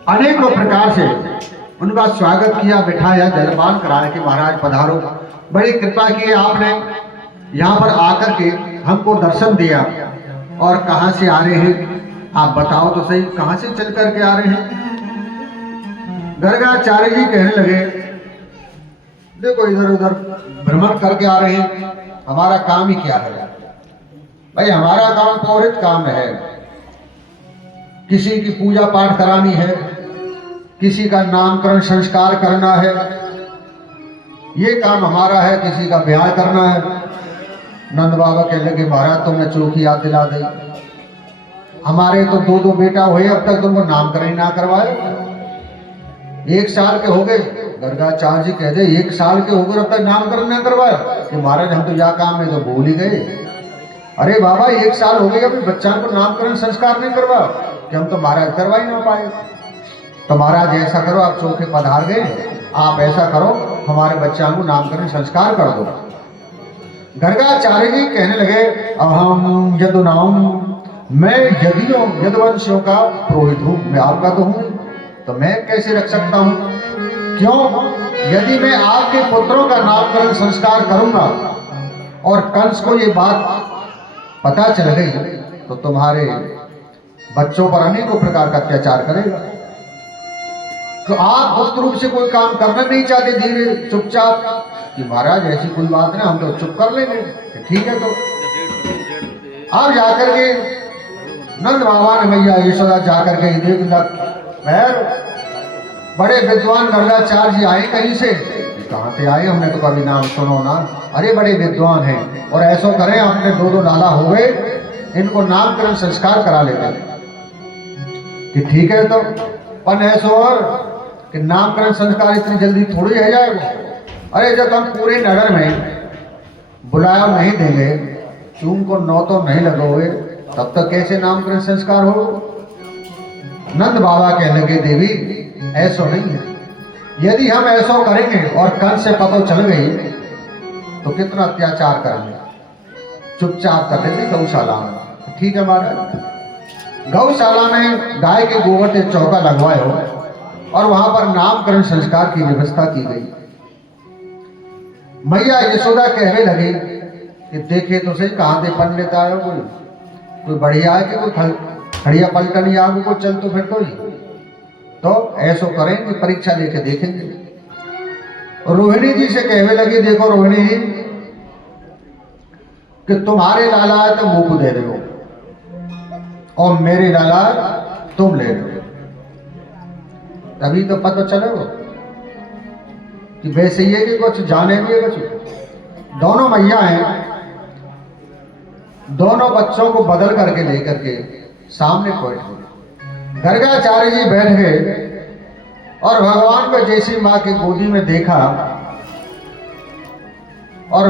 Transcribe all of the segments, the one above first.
अनेकों प्रकार से उनका स्वागत किया, बिठाया, जलपान कराया कि महाराज पधारो, बड़ी कृपा की आपने यहाँ पर आकर के हमको दर्शन दिया। और कहाँ से आ रहे हैं आप बताओ तो सही, कहाँ से चल करके आ रहे हैं? गर्गाचार्य जी कहने लगे, देखो इधर उधर भ्रमण करके आ रहे हैं, हमारा काम ही क्या है भाई? हमारा काम पौरित काम है, किसी की पूजा पाठ करानी है, किसी का नामकरण संस्कार करना है, ये काम हमारा है, किसी का ब्याह करना है। नंद बाबा कहने लगे, महाराज तुमने चौकी याद दिला दी, हमारे तो दो दो बेटा हुए, अब तक तुमको नामकरण ही ना करवाए। 1 साल के हो गए, गर्गाचार्य जी कहते 1 साल के हो गए, अब तक नामकरण ना करवाए कि महाराज हम तो यह काम में तो भूल ही गए। अरे बाबा 1 साल हो गए, अभी बच्चा को नामकरण संस्कार नहीं करवा कि हम तो महाराज करवा ही ना पाए। तो महाराज ऐसा करो, आप चौके पधार गए, आप ऐसा करो हमारे बच्चा को नामकरण संस्कार कर दो। गर्गाचार्य जी कहने लगे, अहम यदुनाम, मैं यदियों यदुवंशियों का पुरोहित हूँ, मैं आपका तो हूँ, तो मैं कैसे रख सकता हूँ? क्यों? यदि मैं आपके पुत्रों का नामकरण संस्कार करूंगा और कंस को ये बात पता चल गई तो तुम्हारे बच्चों पर अनेकों प्रकार का अत्याचार करेगा। तो आप गुप्त रूप से कोई काम करना नहीं चाहते, धीरे चुपचाप कि महाराज ऐसी कोई बात नहीं, हम तो चुप कर लेंगे। ठीक है, तो आप जाकर के नंद बाबा ने मैया यशोदा जाकर के देख लग, बड़े विद्वान गर्गाचार्य जी आए कहीं से, कहाँ से आए, हमने तो कभी नाम सुनो ना। अरे बड़े विद्वान हैं, और ऐसा करें आपने 2-2 लाला हो गए, इनको नामकरण संस्कार करा लेते कि ठीक है। तो पन ऐसा और कि नामकरण संस्कार इतनी जल्दी थोड़ी है जाएगा। अरे जब हम पूरे नगर में बुलाया नहीं देंगे, तुमको 9 तो नहीं लगोगे, तब तक कैसे नामकरण संस्कार हो? नंद बाबा कहने लगे, देवी ऐसा नहीं है, यदि हम ऐसा करेंगे और कंस से पता चल गई तो कितना अत्याचार करेंगे, चुपचाप कर लेंगे गौशाला में। ठीक है महाराज, गौशाला में गाय के गोबर से चौका लगवाए हो और वहां पर नामकरण संस्कार की व्यवस्था की गई। मैया यशोदा कहने लगी कि देखे तो सही, कहां से पंडित आयो, कोई बढ़िया है कि कोई खड़िया पलटनी आगू को चल तो फिर तो ऐसा करेंगे, परीक्षा लेके देखेंगे। रोहिणी जी से कहने लगी, देखो रोहिणी जी कि तुम्हारे लाला तो मुंह को दे रहे हो और मेरे लाला तुम ले रहे हो, तभी तो पता चलेगा कि वैसे ये कि कुछ जाने भी है। कुछ दोनों मैया हैं, दोनों बच्चों को बदल करके लेकर के सामने बैठ, गर्गाचार्य जी बैठ गए और भगवान को जैसी माँ की गोदी में देखा और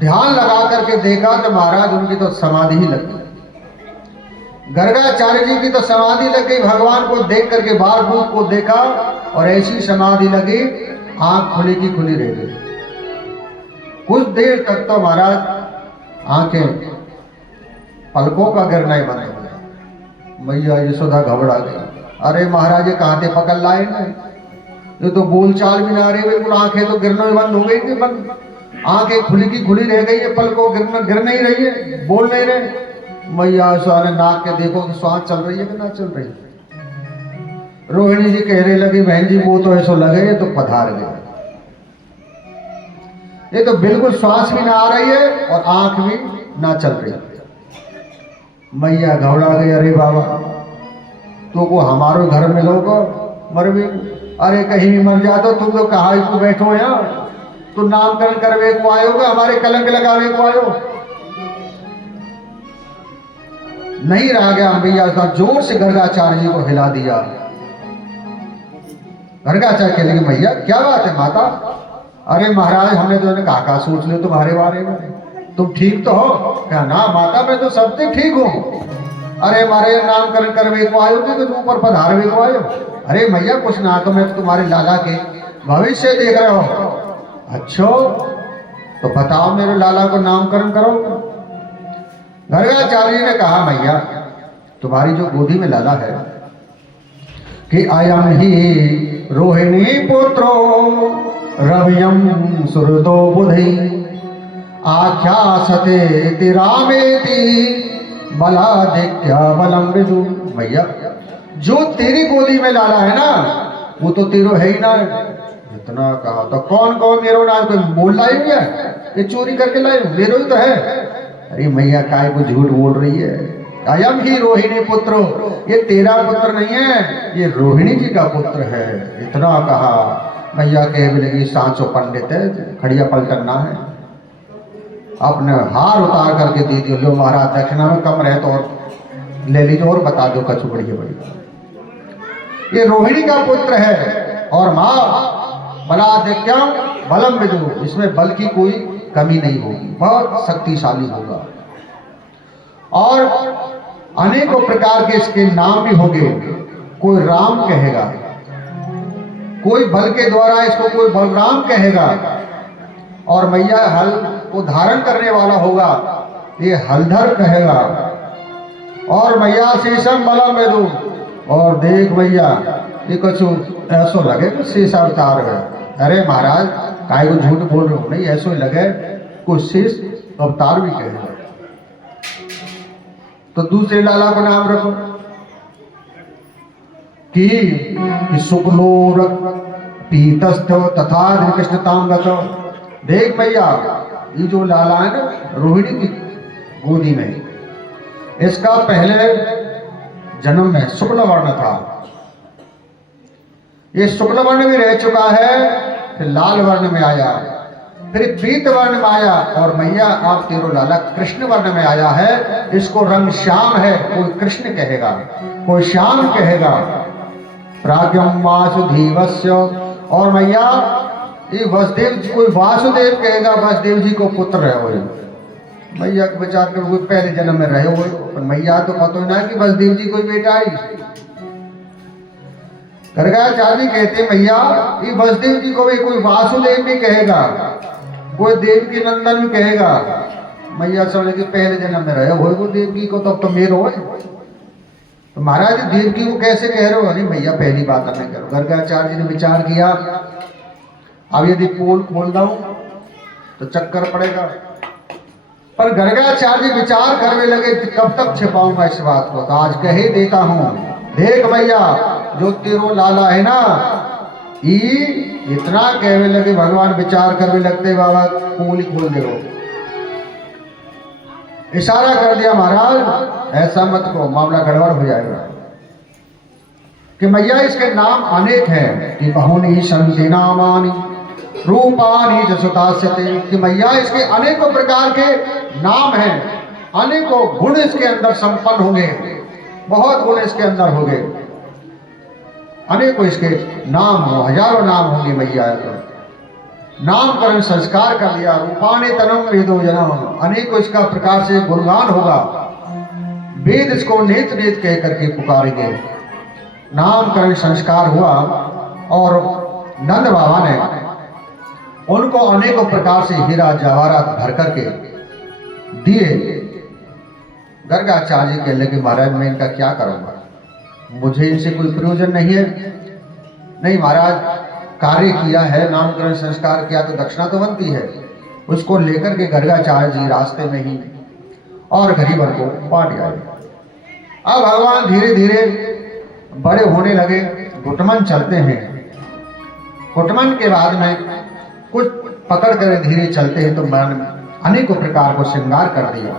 ध्यान लगा करके देखा तो महाराज उनकी तो समाधि ही लग गई। गर्गाचार्य जी की तो समाधि लग गई, भगवान को देख करके बाल रूप को देखा और ऐसी समाधि लगी, आंख खुली की खुली रह गई। कुछ देर तक तो महाराज आंखें पलकों का गिरना ही बंद हो गया। मैया यशोदा घबरा गई, अरे महाराज ये कहाँ से पकड़ लाए ना, ये तो बोलचाल भी ना रही, बिल्कुल आंखें तो गिरना ही बंद हो गई थी, बंद आंखें खुली की खुली रह गई है, पलकों गिर नहीं रही है, बोल नहीं रहे। मैया यशोदा ने नाक के देखो कि श्वास चल रही है कि ना चल रही है। रोहिणी जी कहने लगी, बहन जी वो तो ऐसा लगे ये तो पधार गए, ये तो बिल्कुल श्वास भी ना आ रही है और आंख भी ना चल रही। मैया घबरा गई, अरे बाबा तो को हमारे घर में लोग मर भी, अरे कहीं भी मर जाते तुम तो कहा को बैठो यहाँ, तो नामकरण करवे को आयो, हमारे कलंक लगावे को आयो। नहीं रह गया भैया, उसका जोर से गर्गाचार्य जी को हिला दिया। गर्गाचार्य कहने लगे, भैया क्या बात है माता? अरे महाराज हमने तो कहा सोच लो तुम्हारे बारे में, तुम ठीक तो हो? क्या ना माता मैं तो सबसे ठीक हूँ। अरे हमारे नामकरण करवे को आयो कि तुम ऊपर पधारवे को आयो? अरे भैया कुछ ना, तो मैं तुम्हारे लाला के भविष्य देख रहे हो। अच्छा तो बताओ मेरे लाला को नामकरण करो। गर्गाचार्य ने कहा, मैया तुम्हारी जो गोदी में लाला है कि अयम ही रोहिणी पुत्रो रवियम सुरदो बुधि आख्यासते तिरामेति बलादित्य बलम विदु। भैया जो तेरी गोदी में लाला है ना वो तो तेरो है ही ना। इतना कहा तो कौन कौन मेरो नाम कोई बोल लाई हुई है कि चोरी करके लाई मेरो ही तो है। अरे मैया काय को झूठ बोल रही है। अयम ही रोहिणी पुत्र, ये तेरा पुत्र नहीं है, ये रोहिणी जी का पुत्र है। इतना कहा मैया कह भी लगी सांचो पंडित है, खड़िया पलटना है। अपने हार उतार करके दे दियो, लो महाराज दक्षिणा में कम रहे तो और ले लीजिए और बता दो कछु बढ़िया बढ़िया। ये रोहिणी का पुत्र है और माँ बलादित्यम बलम विदु, इसमें बल की कोई कमी नहीं होगी, बहुत शक्तिशाली होगा। और अनेकों प्रकार के इसके नाम भी होंगे। कोई राम कहेगा, कोई बल के द्वारा इसको कोई बलराम कहेगा, और मैया हल को धारण करने वाला होगा, ये हलधर कहेगा। और मैया शीशम बलम विदु, और देख भैया ये कुछ ऐसो लगे कि शेष अवतार है। अरे महाराज काय को झूठ बोल रहे हो, नहीं ऐसो लगे कुछ शेष अवतार भी कहेगा। तो दूसरे लाला को नाम रखो कि शुक्लो पीतस्थ तथा कृष्णताम गतो। देख भैया ये जो लाला है ना रोहिणी की गोदी में, इसका पहले जन्म में शुक्ल वर्ण था, ये शुक्ल वर्ण में रह चुका है, फिर लाल वर्ण में आया, फिर पीत वर्ण में आया, और मैया आप तेरो लाला कृष्ण वर्ण में आया है। इसको रंग श्याम है, कोई कृष्ण कहेगा कोई श्याम कहेगा। प्राज्ञम वासुदेवस्य, और मैया ये वसुदेव कोई वासुदेव कहेगा, वसुदेव जी को पुत्र है। वो मैया के विचार कर वो पहले जन्म में रहे हुए, पर मैया तो पता ना कि वसुदेव जी कोई बेटा आई। गर्गाचार्य कहते मैया ये वसुदेव जी को भी कोई वासुदेव भी कहेगा, कोई देवकी नंदन भी कहेगा। मैया समझ के पहले जन्म में रहे हुए वो देवकी को, तब तो मेरो है। तो महाराज देवकी को कैसे कह रहे हो? अरे भैया पहली बात नहीं करो। गर्गाचार्य ने विचार किया, अब यदि पोल खोल दूं तो चक्कर पड़ेगा, पर गर्गाचार्य विचार करने लगे कब तक छिपाऊंगा इस बात को, तो आज कह ही देता हूं। देख भैया जो तेरो लाला है ना, इतना कहने लगे, भगवान विचार करने लगते बाबा पोल ही खोल दे। इशारा कर दिया महाराज ऐसा मत को, मामला गड़बड़ हो जाएगा। कि मैया इसके नाम अनेक हैं कि बहुनी संति नामानि रूपानी जसुतास्यते, कि मैया इसके अनेकों प्रकार के नाम हैं, अनेकों गुण इसके अंदर संपन्न होंगे, बहुत गुण इसके अंदर होंगे, अनेकों इसके नाम हो, हजारों नाम होंगे। मैया तो नामकरण संस्कार कर दिया। रूपाने तनम वेदो जनम, अनेकों इसका प्रकार से गुणगान होगा, वेद इसको नेत नेत कह करके पुकारेंगे। नामकरण संस्कार हुआ और नंद बाबा ने उनको अनेकों प्रकार से हीरा जवाहरात भर करके दिए। गर्गाचार्य कहने लगे महाराज मैं इनका क्या करूंगा, मुझे इनसे कोई प्रयोजन नहीं है। नहीं महाराज कार्य किया है, नामकरण संस्कार किया तो दक्षिणा तो बनती है। उसको लेकर के गर्गाचार्य जी रास्ते में ही और गरीबन को बांट आए। अब भगवान धीरे धीरे बड़े होने लगे, घुटमन चलते हैं। घुटमन के बाद में कुछ पकड़ कर धीरे चलते हैं, तो अनेकों प्रकार को श्रृंगार कर दिया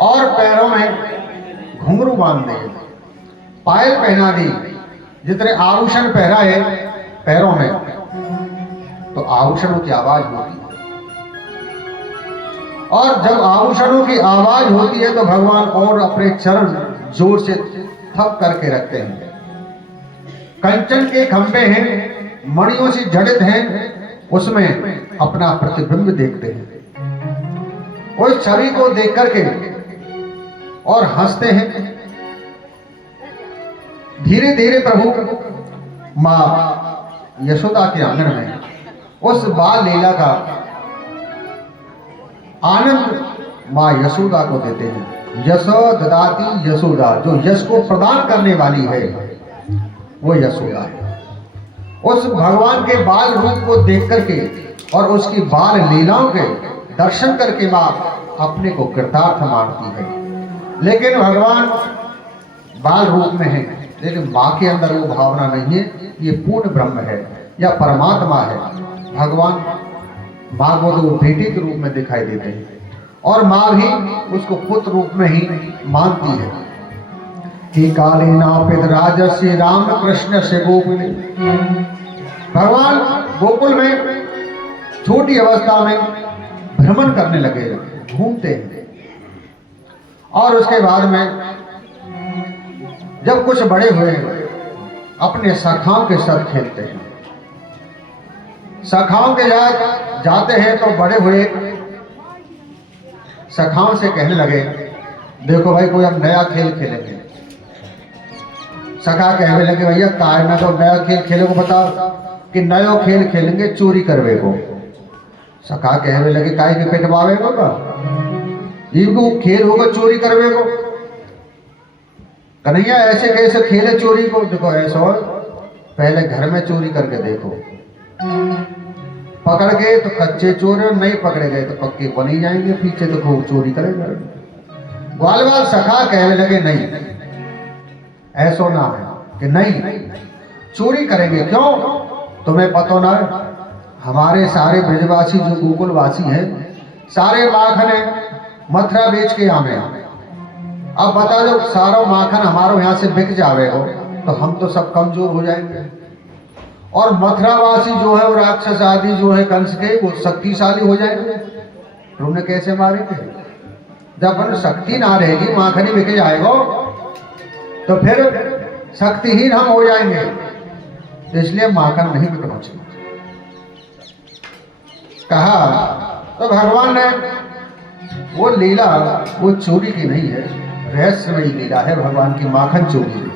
और पैरों में घुंघरू बांध दिए, पायल पहना दी, जितने आभूषण पहना है पैरों में, तो आभूषणों की आवाज होती है। और जब आभूषणों की आवाज होती है तो भगवान और अपने चरण जोर से थप करके रखते हैं। कंचन के खंभे हैं, मणियों से जड़ित हैं, उसमें अपना प्रतिबिंब देखते हैं। उस छवि को देख करके और हंसते हैं। धीरे धीरे प्रभु मां यशोदा के आंगन में उस बाल लीला का आनंद मां यशोदा को देते हैं। यशो ददाती यशोदा, जो यश को प्रदान करने वाली है, वो यशोदा है। उस भगवान के बाल रूप को देख करके और उसकी बाल लीलाओं के दर्शन करके माँ अपने को कृतार्थ मानती है। लेकिन भगवान बाल रूप में है, लेकिन माँ के अंदर वो भावना नहीं है, ये पूर्ण ब्रह्म है या परमात्मा है। भगवान माँ को तो बेटी के रूप में दिखाई देते हैं और माँ भी उसको पुत्र रूप में ही मानती है। कि काले नापित राजस्य राम कृष्ण से गोकुल, भगवान गोकुल में छोटी अवस्था में भ्रमण करने लगे, घूमते हैं। और उसके बाद में जब कुछ बड़े हुए अपने सखाओं के साथ खेलते हैं। सखाओं के साथ जाते हैं तो बड़े हुए सखाओं से कहने लगे, देखो भाई कोई हम नया खेल खेलेंगे। सखा कहने लगे, भैया काय ना तो नया खेल खेले को बताओ कि नयो खेल खेलेंगे चोरी करवे को। सखा कहने लगे, काय के पेटवावे को का इनको खेल होगा चोरी करवे को। कन्हैया ऐसे कैसे खेले चोरी को? देखो ऐसा हो, पहले घर में चोरी करके देखो, पकड़ गए तो कच्चे चोर, नहीं पकड़े गए तो पक्के बन ही जाएंगे, पीछे तो खूब चोरी करेगा। ग्वाल बाल सखा कहने लगे, नहीं ऐसा ना है कि नहीं चोरी करेंगे। क्यों? तुम्हें पता ना है हमारे सारे ब्रजवासी जो गोकुलवासी हैं सारे माखन मथुरा बेच के आवे। अब बता दो सारा माखन हमारे यहाँ से बिक जावे हो तो हम तो सब कमजोर हो जाएंगे। और मथुरावासी जो है वो राक्षस आदि जो है कंस के वो शक्तिशाली हो जाएंगे। तो उन्हें कैसे मारेंगे? जब अपन शक्ति ना रहेगी, माखन ही बिक जाएगा तो फिर शक्तिहीन हम हो जाएंगे। इसलिए माखन नहीं बिकना चाहिए कहा। तो भगवान ने वो लीला वो चोरी की नहीं है, रहस्यमयी लीला है भगवान की। माखन चोरी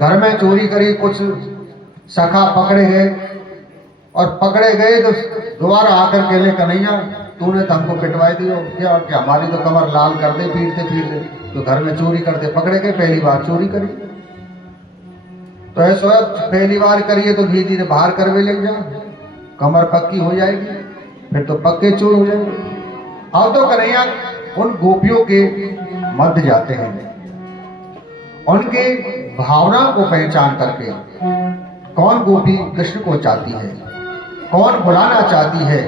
घर में चोरी करी, कुछ सखा पकड़े गए और पकड़े गए तो दोबारा आकर के ले, कन्हैया तूने तो हमको पिटवाई दियो क्या? क्या हमारी तो कमर लाल कर दे पीटते पीटते, तो घर में चोरी करते पकड़े गए, पहली बार चोरी करी तो ऐसा पहली बार करिए तो धीरे धीरे बाहर करवे लग जाओ, कमर पक्की हो जाएगी, फिर तो पक्के चोर हो जाएंगे। अब तो कन्हैया उन गोपियों के मध्य जाते हैं, उनके भावना को पहचान करके कौन गोपी कृष्ण को चाहती है, कौन बुलाना चाहती है।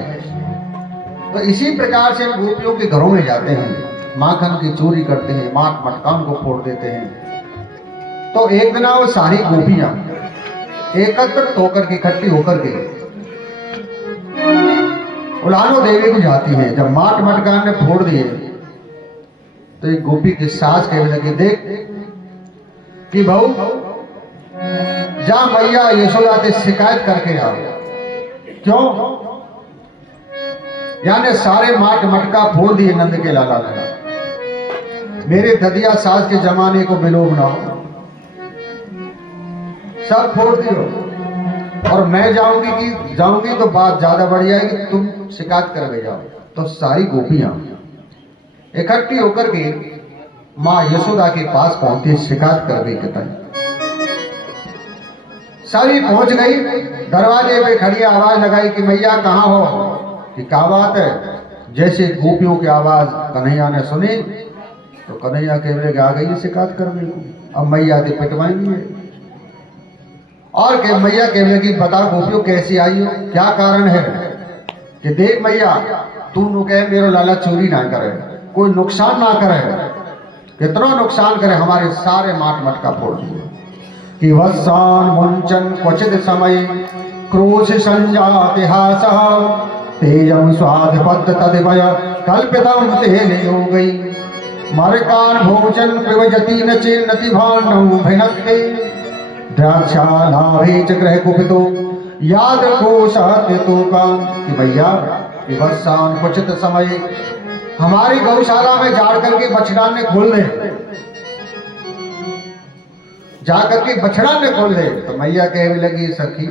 तो इसी प्रकार से गोपियों के घरों में जाते हैं, माखन की चोरी करते हैं, माट मटकान को फोड़ देते हैं। तो एक दिन वो सारी गोपियां एकत्रित होकर के इकट्ठी होकर के उलानो देवी को जाती है। जब माट मटकान ने फोड़ दिए तो एक गोपी की सास कहने लगी, देख कि भाऊ जा मैया यशोदा से शिकायत करके आओ। क्यों? यानी सारे माट मटका फोड़ दिए नंद के लाला ने, मेरे ददिया सास के जमाने को बिलोम ना हो, सब फोड़ दियो। और मैं जाऊंगी तो बात ज्यादा बढ़ जाएगी, तुम शिकायत करके जाओ। तो सारी गोपियां इकट्ठी होकर के माँ यशोदा के पास पहुंची, शिकायत कर गई। कहता सारी पहुंच गई, दरवाजे पे खड़ी आवाज लगाई कि मैया कहाँ हो? कि क्या बात है? जैसे गोपियों की आवाज कन्हैया ने सुनी तो कन्हैया के बोले आ गई शिकायत कर गई, अब मैया तो पिटवाएंगी। और के मैया के बोले कि बता गोपियों कैसी आई हो, क्या कारण है? कि देख मैया तू नु कहे मेरा लाला चोरी ना करे, कोई नुकसान ना करे, कितना नुकसान करे, हमारे सारे माट मटका फोड़ दिए। कि वत्सान मुंचन क्वचित समय क्रोश संजातिहास तेजम स्वाधिपत तदिवय कल्पितम तेने हो गई। मरकान भोजन विभजति न चेन्नति भाण्डं भिनक्ते द्राक्षा लाभे च ग्रह कुपितो याद को सहत्य तो काम। कि भैया विवत्सान क्वचित समय हमारी गौशाला में जाड़ करके बछड़ा ने खोल दे, जाकर के बछड़ा ने खोल दे। तो मैया कहने लगी सखी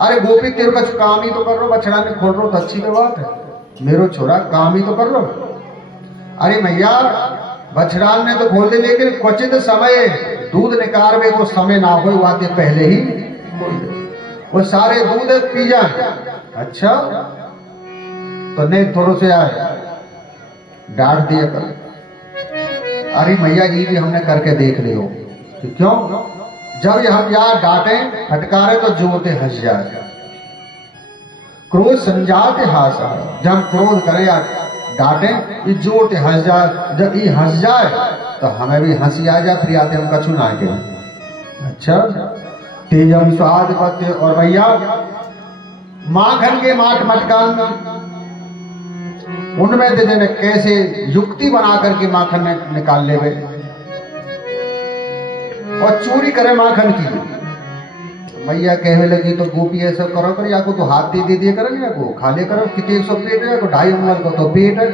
अरे गोपी तेरे का काम ही तो कर लो, बछड़ा ने खोल लो तो अच्छी तो बात है, मेरो छोरा काम ही तो कर लो। अरे मैया बछड़ा ने तो खोल दे, लेकिन क्वचित समय दूध निकारवे को समय ना हो वाते पहले ही खोल दे, वो सारे दूध पी जाए। अच्छा तो नहीं थोड़ो से आए डांट दिया कर, अरे मैया ये भी हमने करके देख लियो कि क्यों, जब हम यार डांटे फटकारे तो जोते हंस जाए, क्रोध संजाते हास, जब हम क्रोध करें या डांटे ये जोते हंस जाए, जब ये हंस जाए तो हमें भी हंसी आ जाए, फिर आते हम कछु ना के। अच्छा तेजम स्वाद पत्य, और भैया माखन के माट मटकान उनमें ने कैसे युक्ति बना करके माखन निकाल ले गए और चोरी करे माखन की। मैया कहने लगी तो गोपी ऐसा करो कर, या को तो हाथ दे दिया करो, या को खा ले करो, कितने 100 पेट है, को 2.5 उंगल को तो पेट है,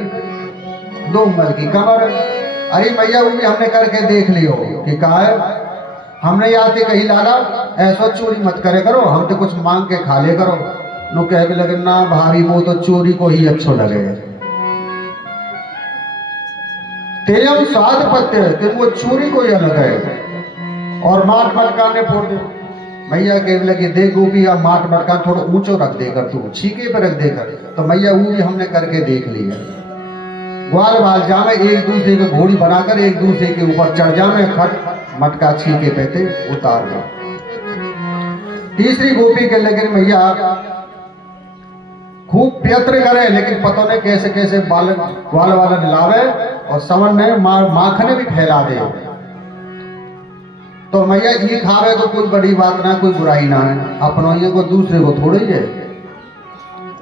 2 उंगल की कमर है। अरे मैया वो भी हमने करके देख लियो कि कहा है, हमने आते कही लाला ऐसा चोरी मत करे करो, हम तो कुछ मांग के खा ले करो। नो कह लगे ना भाभी वो तो चोरी को ही अच्छो लगे। तेजम स्वाद पत्य कि वो चोरी को ही अलग है, और माट मटका ने फोड़ दे। मैया कहने लगी दे गोपी अब माट मटका थोड़ा ऊंचो रख देकर, तू छीके पे रख देकर। तो मैया वो भी हमने करके देख ली है। ग्वाल बाल जामे एक दूसरे को घोड़ी बनाकर एक दूसरे के ऊपर चढ़ जामे, खट मटका छीके पे थे उतार दो। तीसरी गोपी के लगे मैया खूब प्रयत्न करे, लेकिन पता नहीं कैसे कैसे ग्वाल वालन लावे और समन ने माखने भी फैला दे। तो मैया ये खावे तो कोई बड़ी बात ना, कोई बुराई ना है, अपनों ये को दूसरे को थोड़ी है।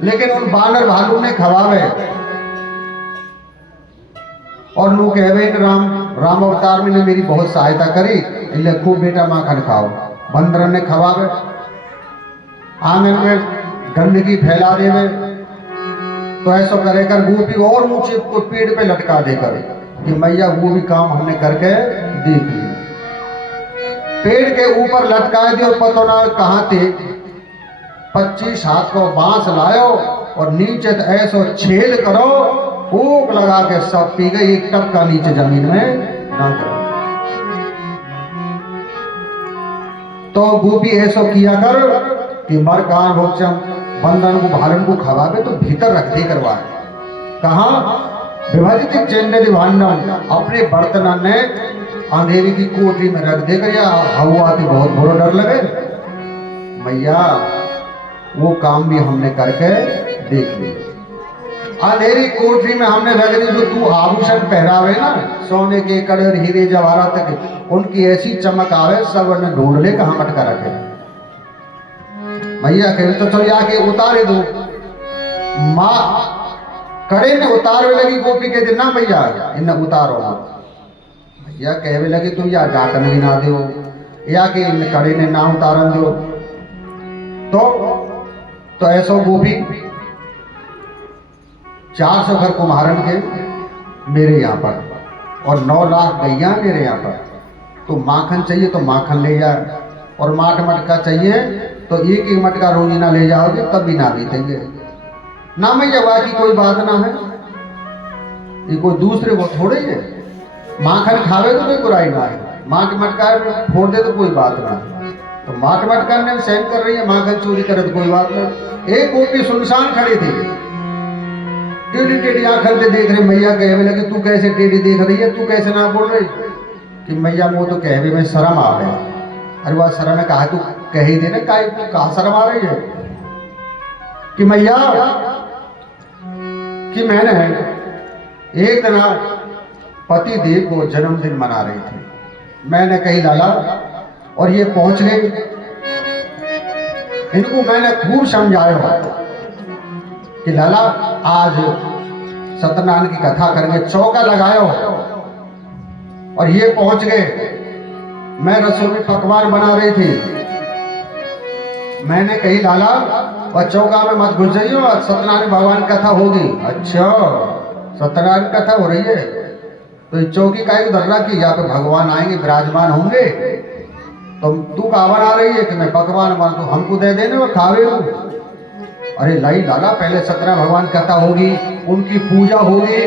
लेकिन उन बानर भालू ने खवावे और नू कहवे राम अवतार में ने मेरी बहुत सहायता करी, इसलिए खूब बेटा माखन खाओ। बंदर ने खवावे, आंगन में गंदगी फैला देवे, तो ऐसा करे कर गोपी और ऊंचे को पेड़ पे लटका देकर कि मैया वो भी काम हमने करके देख लिया। पेड़ के ऊपर लटकाए दिए और पता ना कहां थे 25 हाथ को बांस लायो और नीचे तो ऐसो छेल करो, फूक लगा के सब पी गई, एक टपका नीचे जमीन में ना करो। तो गोपी ऐसो किया कर कि मर कहां भोक्षम बंदन को भालन को खवावे तो भीतर रख दे करवा। कहा विभाजित चैन्य दिवान्नम, अपने बर्तन ने अंधेरी की कोठरी में रख देकर, या हवा आती बहुत बुरा डर लगे। मैया वो काम भी हमने करके देख लिया। अंधेरी कोठरी में हमने रख दी, जो तू आभूषण पहरावे ना सोने के कड़े और हीरे जवाहरात तक, उनकी ऐसी चमक आवे सब ने ढूंढ ले कहां मटका रखे। मैया कहे तो चल आके उतारे दो। माँ कड़े में उतारने लगी, गोपी के दिन ना मैया इन्हें उतारो मत। मैया कहने लगी तुम या डांटन भी ना दो, या कि इन कड़े ने ना उतारन दो। तो ऐसो गोपी 400 घर कुम्हारन के मेरे यहाँ पर और 9 लाख गैया मेरे यहाँ पर। तो माखन चाहिए तो माखन ले जाए, और माट मटका चाहिए तो एक मटका रोजी ना ले जाओगे तब भी ना बीतेंगे ना। मैया बाकी कोई बात ना है, ये कोई दूसरे को थोड़े है। माखन खावे तो कोई बुराई ना है, माट मटका फोड़ दे तो कोई बात ना। तो माट मटका ने सहन कर रही है, माखन चोरी करे तो कोई बात ना। एक गोपी सुनसान खड़ी थी, टेढ़ी टेढ़ी आंखों से देख रही। मैया कहने लगे तू कैसे टेढ़ी देख रही है, तू कैसे ना बोल रही? कि मैया वो तो कहवे में शर्म आ गया। अरे वह शर्म है, कहा तू कह ही देना, कहा शर्म आ रही है? कि मैया कि मैंने एक दिन पति देव को जन्मदिन मना रही थी। मैंने कही लाला, और ये पहुंच गए, इनको मैंने खूब समझाया कि लाला आज सत्यनारायण की कथा करेंगे, चौका लगायो। और ये पहुंच गए। मैं रसोई में पकवान बना रही थी। मैंने कही लाला और चौका में मत घुस जाइयो, सत्यनारायण भगवान कथा होगी। अच्छा सत्यनारायण कथा हो रही है, तो इस चौकी का उधर रखी, यहाँ पे भगवान आएंगे विराजमान होंगे। तो तू कहा बना रही है? कि मैं पकवान बना, तो हमको दे देने और खावे हो। अरे लाई लाला पहले सत्यनारायण भगवान कथा होगी, उनकी पूजा होगी,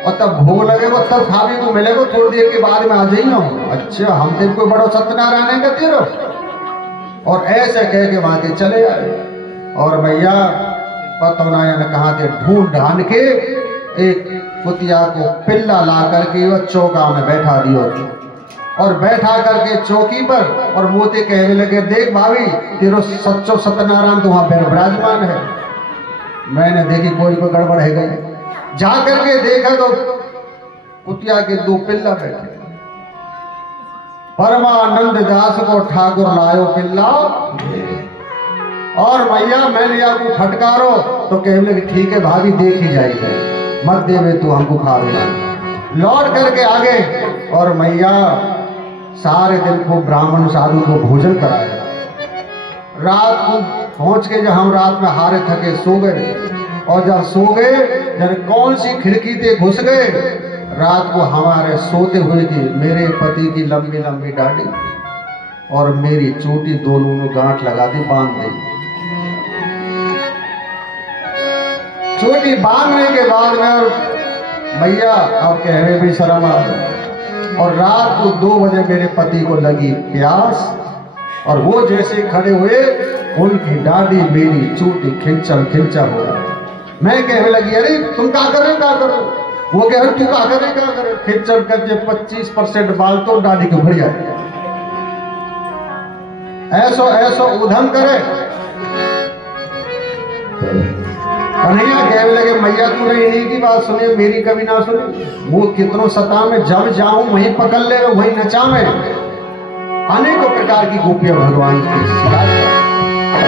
और तब भोग लगेगा तब खाने को मिलेगा, थोड़ी देर के बाद में आ जाइयो। अच्छा हम तेरे को बड़ो सत्यनारायण का तेरो, और ऐसे कह के वहां के चले आए। और भैया पतौनाया ने कहा थे ढूंढ ढांड के एक कुतिया को पिल्ला ला करके वो चौका में बैठा दियो, और बैठा करके चौकी पर, और मोते कहने लगे देख भाभी तेरो सच्चो सत्यनारायण तो वहां पर विराजमान है। मैंने देखी कोई गड़बड़ है गई, जा करके देखा तो कुतिया के 2 पिल्ला बैठे। परमानंद दास को ठाकुर लायो पिल्ला, और भैया मैंने आपको फटकारो तो कहने लगे ठीक है भाभी देख ही जाएगी, मत देवे तू हमको खा देना। लौट करके आगे, और मैया सारे दिन को ब्राह्मण साधु को भोजन कराया। रात को पहुंच के जब हम रात में हारे थके सो गए, और जब सो गए जब कौन सी खिड़की से घुस गए, रात को हमारे सोते हुए की मेरे पति की लंबी लंबी दाढ़ी और मेरी चोटी दोनों में गांठ लगा दी, बांध दी। चोटी बांधने के बाद में भैया अब कह रहे भी शर्म आ गई, और रात को 2 बजे मेरे पति को लगी प्यास, और वो जैसे खड़े हुए उनकी दाढ़ी मेरी चोटी खिंचा खिंचा हो रहा। मैं कहने लगी अरे तुम क्या कर रहे हो, वो कह रहे तू क्या करे खिंचल कर 25% बाल तो दाढ़ी को भर जाए, ऐसो ऐसो उधम करे। कन्हैया कहने लगे मैया तूने इन्हीं की बात सुनी, मेरी कभी ना सुनी। वो कितनों सता में जब जाऊं वहीं पकड़ ले वहीं नचा में। अनेकों प्रकार की गोपियां भगवान की शिकायत।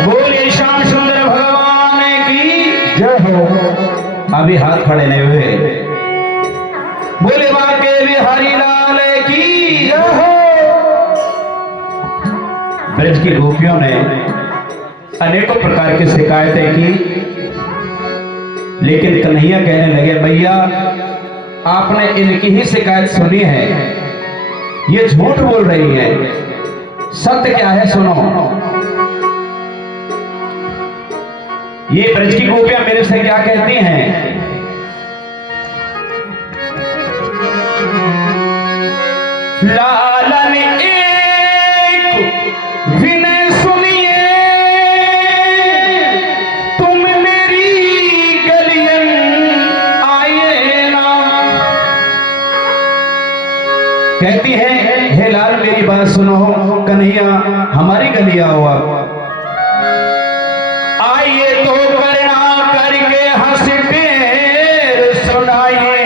बोलिए श्याम सुंदर भगवान की जय हो। अभी हाथ खड़े नहीं हुए। बोले बाके बिहारी लाल की जय हो। ब्रज की गोपियों ने अनेकों प्रकार की शिकायतें की, लेकिन कन्हैया कहने लगे भैया आपने इनकी ही शिकायत सुनी है, ये झूठ बोल रही है, सत्य क्या है सुनो। ये ब्रज की गोपियां मेरे से क्या कहती हैं, लालन एक विनय सुनिए, तुम मेरी गलियन आए ना। कहती है हे लाल मेरी बात सुनो, कन्हैया हमारी गलिया हो आप आइए तो करुणा करके हंस ढेर सुनाइए,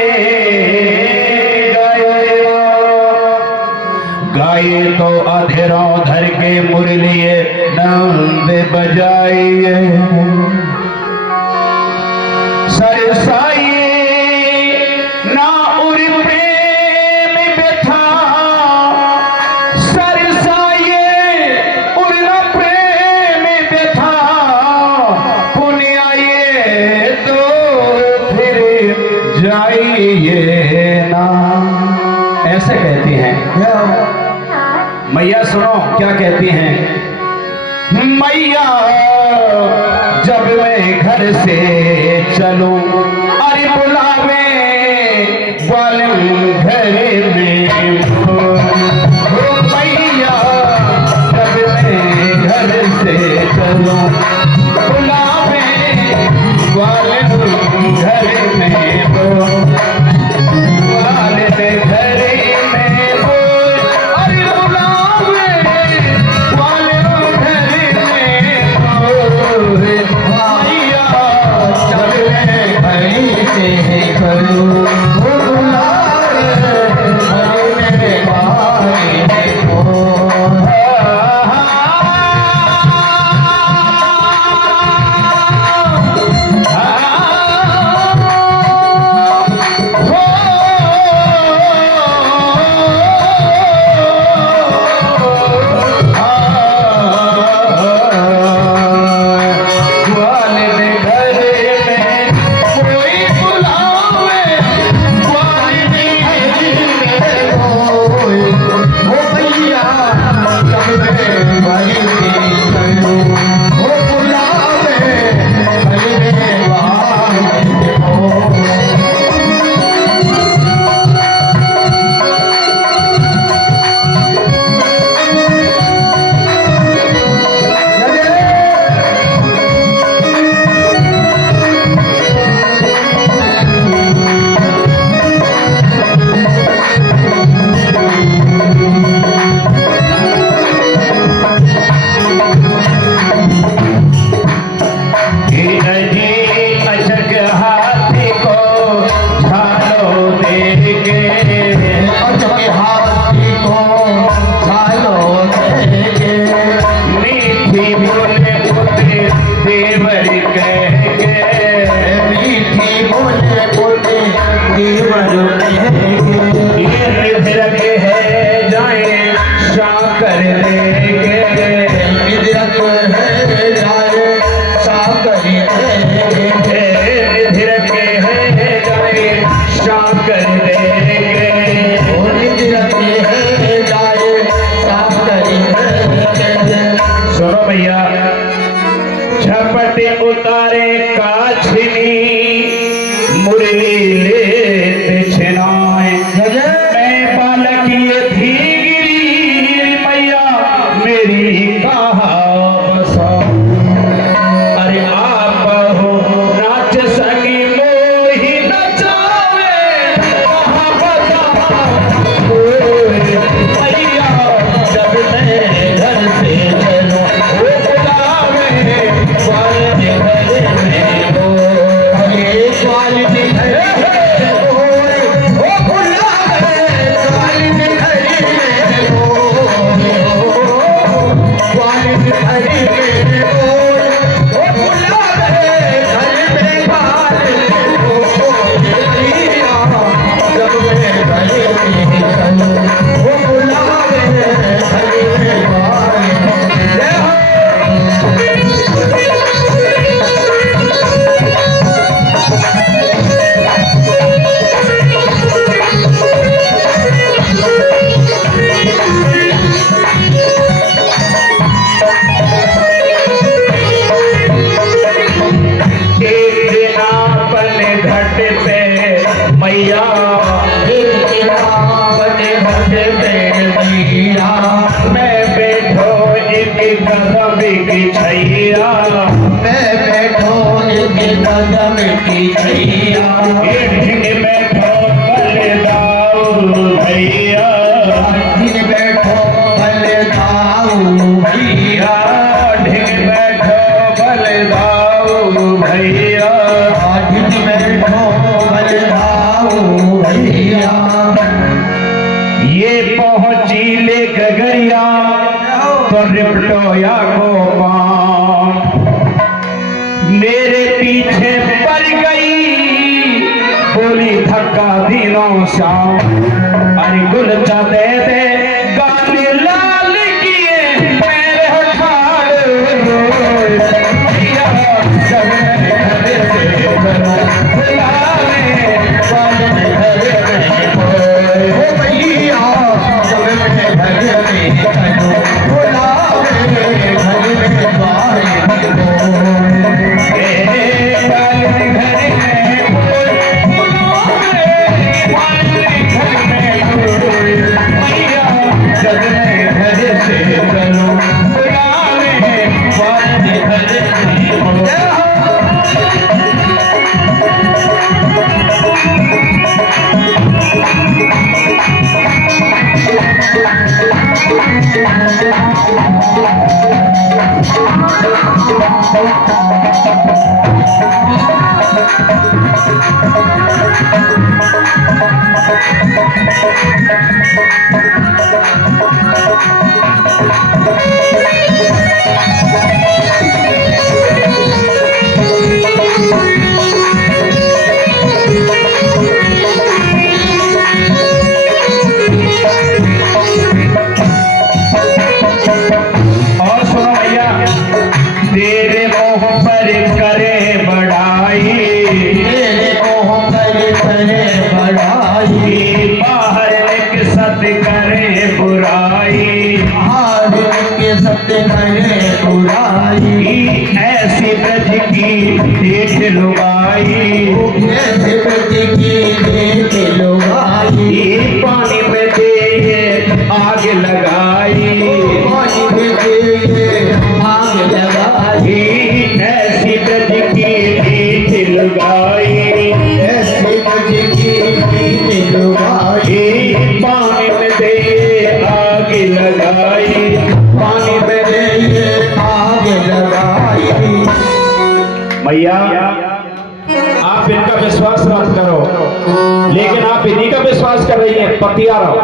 गाइए तो अधेरों धर के मुरलिए नंद बजाइए, सरसाइए ना उर प्रेम व्यथा, सरसाइए उर न प्रेम व्यथा, पुण्य आइए तो फिर जाइए ना। ऐसे कहती हैं मैया। सुनो क्या कहती हैं, मैया जब मैं घर से चलूं अरे बुलावे ग्वालियर घर में, हो मैया जब मैं घर से चलूं बुलावे ग्वालियर घर में, हो ग्वालियर घर में हो अरे बुलावे ग्वालियर घर में, हो मैया चल घर कर देंगे, विधिरत है जाए साकर देंगे, विधिरत है जाए साकर देंगे, विधिरत है जाए साकर देंगे। सुनो भैया, झपट उतारे काछनी मुरली लेते छिनाए, मैं बालक ये धीगिरी मैया मेरी कहा बसा, अरे आप हो नाच सकी मोही नचावे कहाँ बताओ मैया, जब मैं घर से चलो वो बुलावे वाले घर में हो, अरे स्वाल मैया मैं बैठो एक कदम की छैया, मैं बैठो एक कदम की छैया, एक बैठो बलदाऊ भैया, दिन बैठो बलदाऊ भैया, ढिग बैठो बलदाऊ भैया, दिन बैठो बलदाऊ भैया। ये पहुंची ले गगरिया तो रिपटोया को पाँव मेरे पीछे पड़ गई, बोली धक्का दिनों शाम, अरे गुलचा दे दे गाने लाल किए मेरे होठार, भैया जब मैं घर से चलूं बुलावे वाले घर में कोई, ओ भैया जब मैं घर में चलूं बुलावे घर में बाहर ऐसी ब्रज की देख लुगाई, ऐसे ब्रज की देख लुगाई, पानी में दे आग लगाई, पानी में दे आग लगाई, ऐसी ब्रज की देख लुगाई, ऐसे ब्रज की देख लुगाई, पानी में दे आग लगाई, पानी में दे आग लगाई। मैया आप इनका विश्वास मत करो, लेकिन आप इन्हीं का विश्वास कर रही हैं, पतियारो,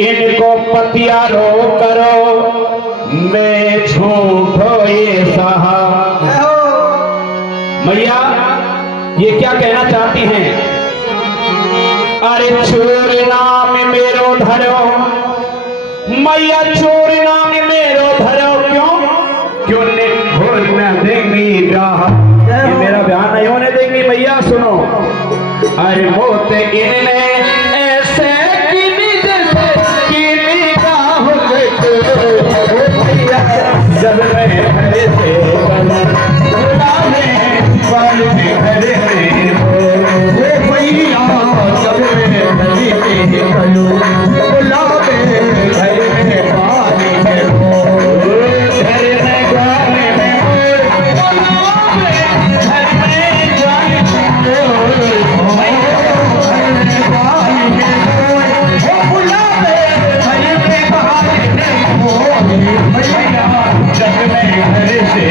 इनको पतियारो करो मैं झूठो ये सहा। मैया ये क्या कहना चाहती हैं? अरे चोर नाम मेरो धरो मैया चोर नाम मेरो धरो क्यों निठुर न देंगी राह। ये मेरा बयान नहीं होने देंगी मैया, सुनो। अरे मोत इनने ऐसे किनी जैसे किनी का हो जब मैं घरे से बुलाने वाले घरे में हो मैया, जब मैं घरे से कलू बुलावे घरे में पानी हो घरे में गाने में बुलावे घर में जाने जग में घर से